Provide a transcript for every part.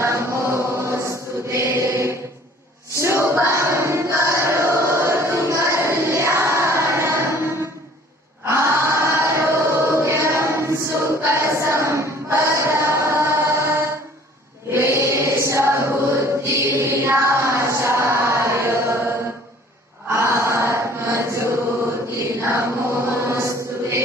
नमोस्तुते शुभं करोतु कल्याणम् आरोग्यं सुखसम्पदः क्लेशबुद्धिविनाशाय आत्मज्योति नमोस्तुते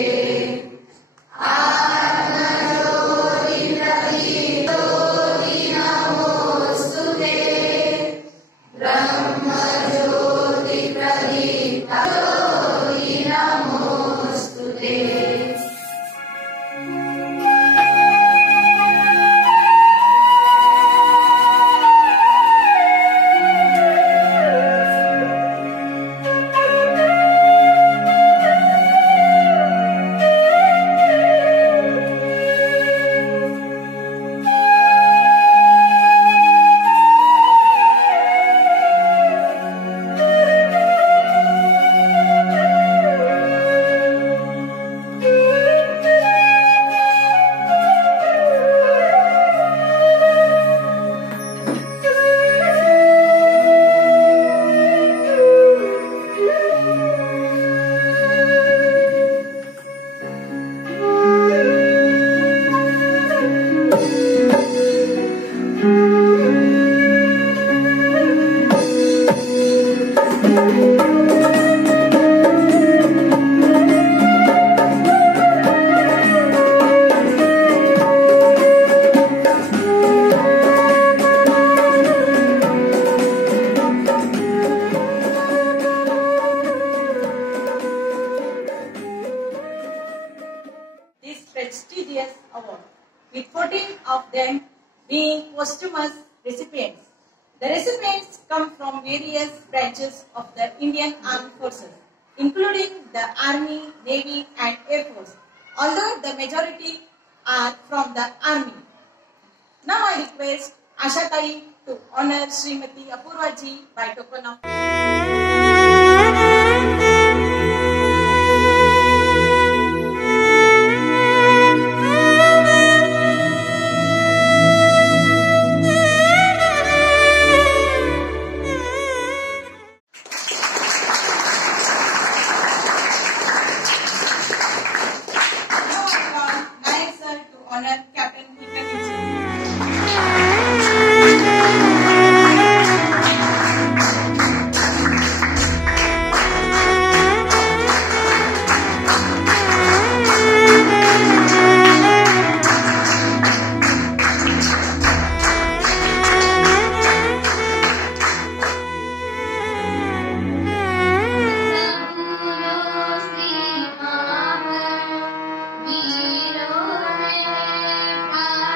Prestigious award, with 14 of them being posthumous recipients. The recipients come from various branches of the Indian Armed Forces, including the Army, Navy and Air Force, although the majority are from the Army. Now I request Asha Tai to honor Srimati Apurva ji by token of वीरो ने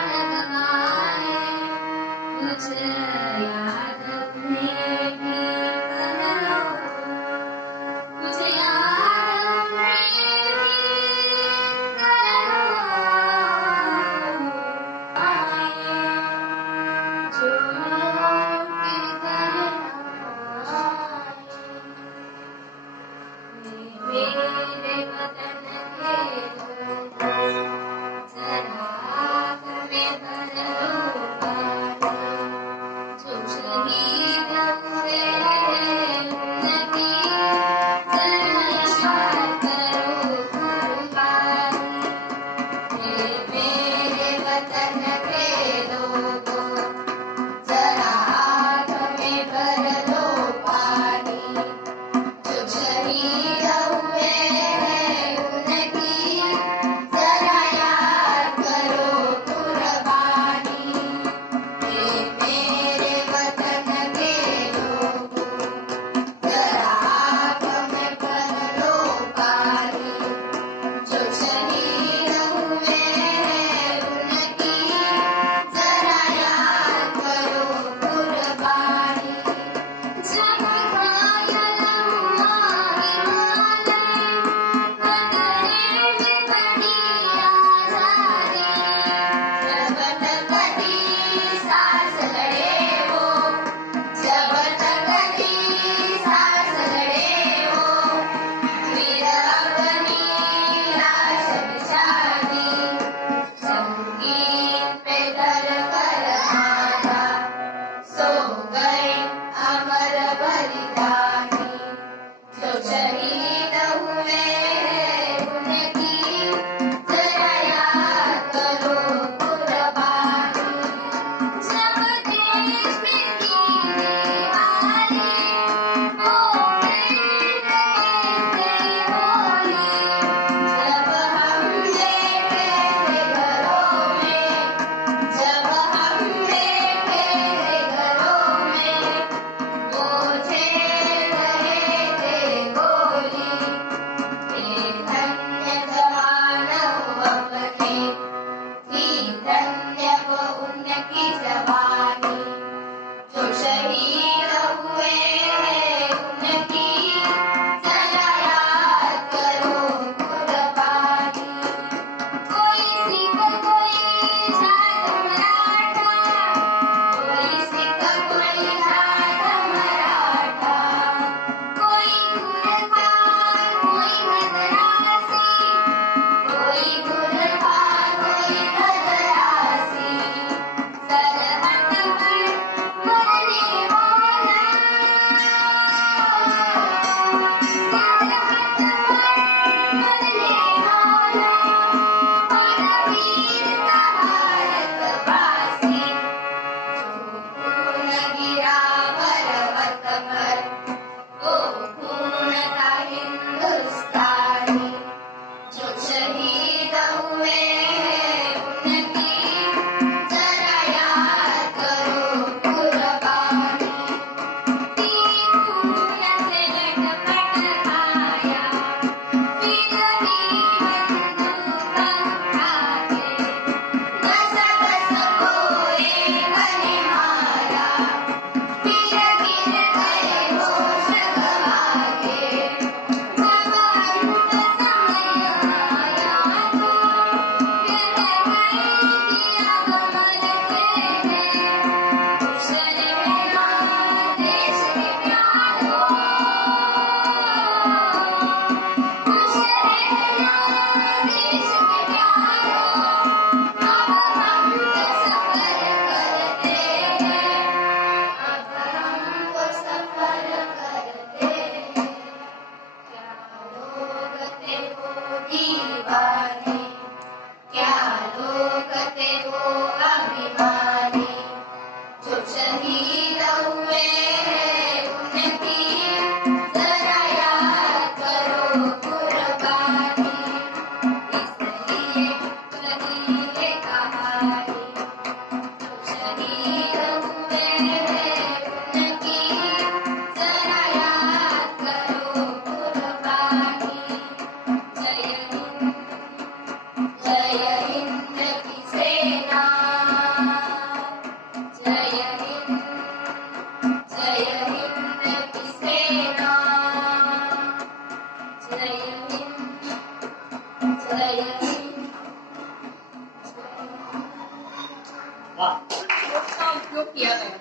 श्लोक का उपयोग किया गया।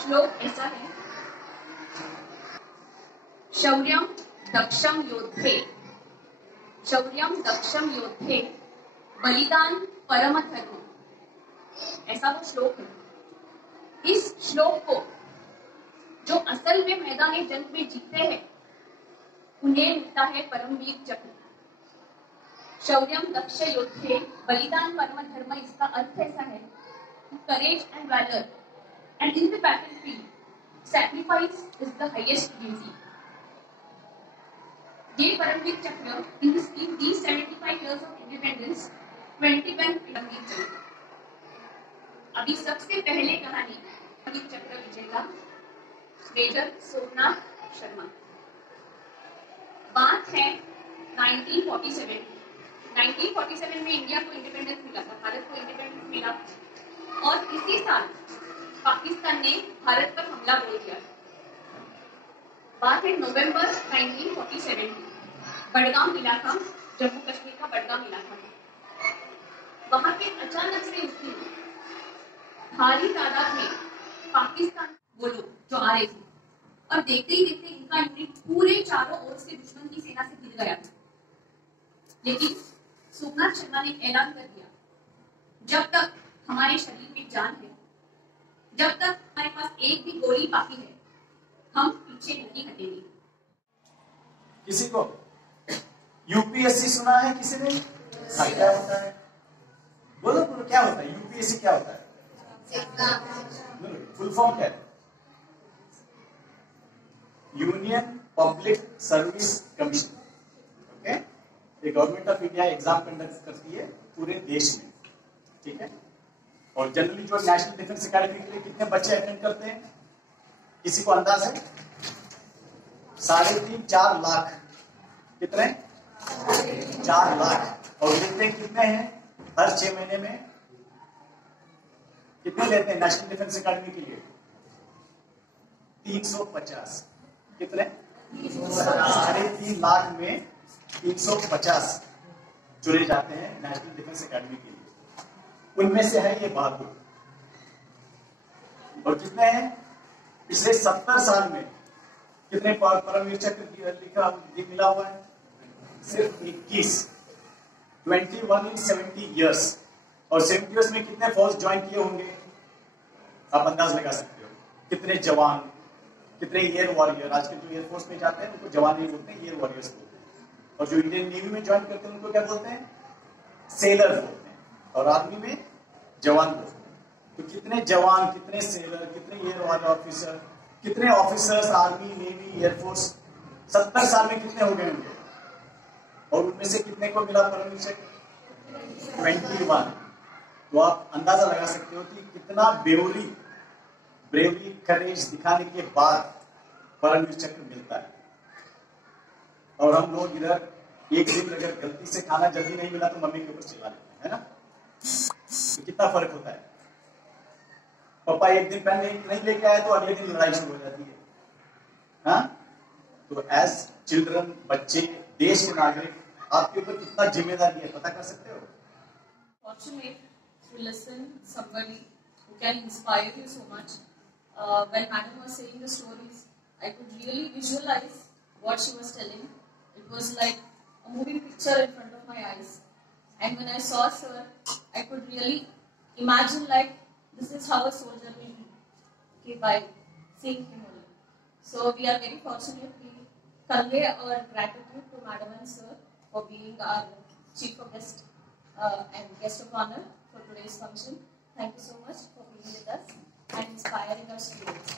श्लोक ऐसा है, शौर्यम दक्षम योद्धे, शौर्यम दक्षम योद्धे, बलिदान परम धर्म। ऐसा वो श्लोक है। इस श्लोक को जो असल में मैदान जंग में जीते हैं उन्हें मिलता है परमवीर चक्र। शौर्यम दक्ष योद्धे, बलिदान परम धर्म, इसका अर्थ ऐसा है कि courage and valour and in the battlefield sacrifice is the highest duty. ये परमवीर चक्र इन these 75 years of independence 21 Paramvir चक्र। अभी सबसे पहले कहानी परमवीर चक्र विजेता मेजर सोमनाथ शर्मा। बात है 1947। 1947 में इंडिया को इंडिपेंडेंस मिला था, भारत को इंडिपेंडेंस मिला, और इसी साल पाकिस्तान ने भारत पर हमला बोल दिया। बात है नवंबर 1947 की। बडगाम इलाका, जम्मू कश्मीर का बडगाम इलाका, वहां के अचानक से उस दिन भारी तादाद में पाकिस्तान वो लोग जो आ रहे थे, और देखते ही देखते इनका यूनिट पूरे चारों ओर से दुश्मन की सेना से घिर गया था। लेकिन सोमनाथ शर्मा ने ऐलान कर दिया, जब तक हमारे शरीर में जान है, जब तक हमारे पास एक भी गोली बाकी है, हम पीछे नहीं हटेंगे। किसी को यूपीएससी सुना है किसी ने? क्या होता है? बोलो बोलो, क्या होता है यूपीएससी? क्या होता है? फुल फॉर्म क्या है? Union Public Service Commission. Okay, ये government of India exam conduct करती है पूरे देश में, ठीक है। और जनरली जो नेशनल डिफेंस अकेडमी के लिए कितने बच्चे अटेंड करते हैं, किसी को अंदाज है? 3.5-4 लाख। कितने? 4 लाख। और लेते कितने हैं हर 6 महीने में? कितने लेते हैं नेशनल डिफेंस अकेडमी के लिए? 350। कितने? 3.5 लाख में 350 चुने जाते हैं नेशनल डिफेंस अकेडमी के लिए। उनमें से है ये बहादुर। और कितने हैं? पिछले 70 साल में कितने परमवीर चक्र लिखा मिला हुआ है? सिर्फ 21। 21 इन 70 ईयर्स। और 70 ईयर्स में कितने फौज ज्वाइन किए होंगे? आप अंदाज लगा सकते हो। कितने जवान, कितने एयर वॉरियर। आजकल जो एयरफोर्स में जाते हैं उनको जवान नहीं बोलते हैं, एयर वॉरियर्स बोलते हैं। और जो इंडियन नेवी में ज्वाइन करते हैं उनको क्या बोलते हैं? सेलर बोलते हैं। और आर्मी में जवान बोलते हैं। तो कितने जवान, कितने सेलर, कितने एयर वॉरियर ऑफिसर, कितने ऑफिसर्स आर्मी, नेवी, एयरफोर्स 70 साल में कितने हो गए होंगे? और उनमें से कितने को मिला परमवीर चक्र? 21। तो आप अंदाजा लगा सकते हो कि कितना ब्रेवरी करेज दिखाने के बाद परमवीर चक्र मिलता है। और हम लोग इधर एक दिन अगर गलती से खाना जल्दी नहीं मिला तो मम्मी के ऊपर चिल्ला लेते हैं, है ना? तो कितना फर्क होता है। पापा एक दिन पेन नहीं लेके आए तो अगले दिन लड़ाई शुरू हो जाती है। हाँ? तो एज चिल्ड्रन, बच्चे, देश के नागरिक, आपके ऊपर कितना जिम्मेदारी है पता कर सकते हो? Fortunate to listen somebody who can inspire you so much. When Madam was saying the stories, I could really visualize what she was telling. It was like a moving picture in front of my eyes. And when I saw Sir, I could really imagine like this is how a soldier will be, okay, by seeing him only. So we are very fortunate. We convey our gratitude to Madam and Sir for being our chief of guest and guest of honor for today's function. Thank you so much for being with us and inspiring our students.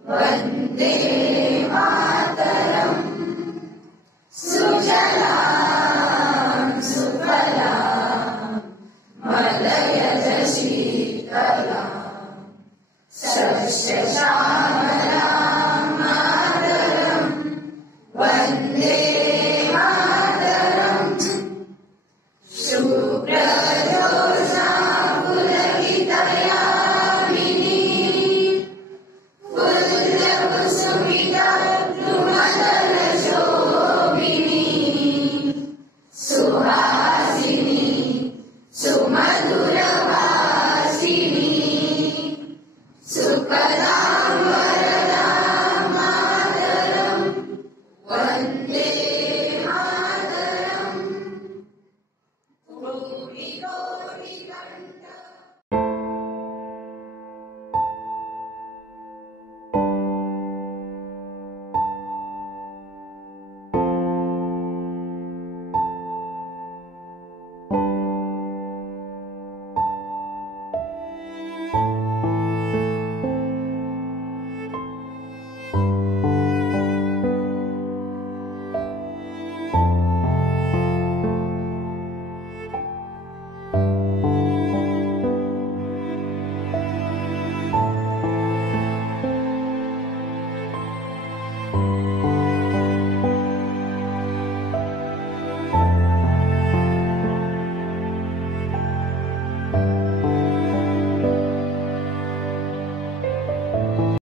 Vande Mataram सुजलां